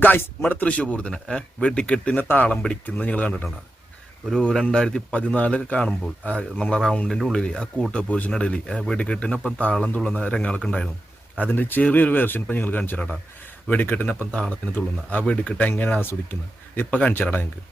Guys നമ്മുടെ തൃശ്ശൂർ പൂരത്തിന് വെടിക്കെട്ടിനെ താളം പിടിക്കുന്നത് നിങ്ങൾ കണ്ടിട്ടുണ്ടോ? ഒരു 2014 കാണുമ്പോൾ നമ്മളെ റൗണ്ടിൻ്റെ ഉള്ളിൽ ആ കൂട്ടപ്പോസിൻ്റെ ഇടയിൽ വെടിക്കെട്ടിനൊപ്പം താളം തുള്ളുന്ന രംഗങ്ങളൊക്കെ ഉണ്ടായിരുന്നു. അതിൻ്റെ ചെറിയൊരു വേർഷൻ ഇപ്പം നിങ്ങൾ കാണിച്ചു തരാട്ടാ. വെടിക്കെട്ടിനൊപ്പം താളത്തിന് തുള്ളുന്ന ആ വെടിക്കെട്ട് എങ്ങനെ ആസ്വദിക്കുന്നത് ഇപ്പം കാണിച്ചു തരാടാ നിങ്ങൾക്ക്.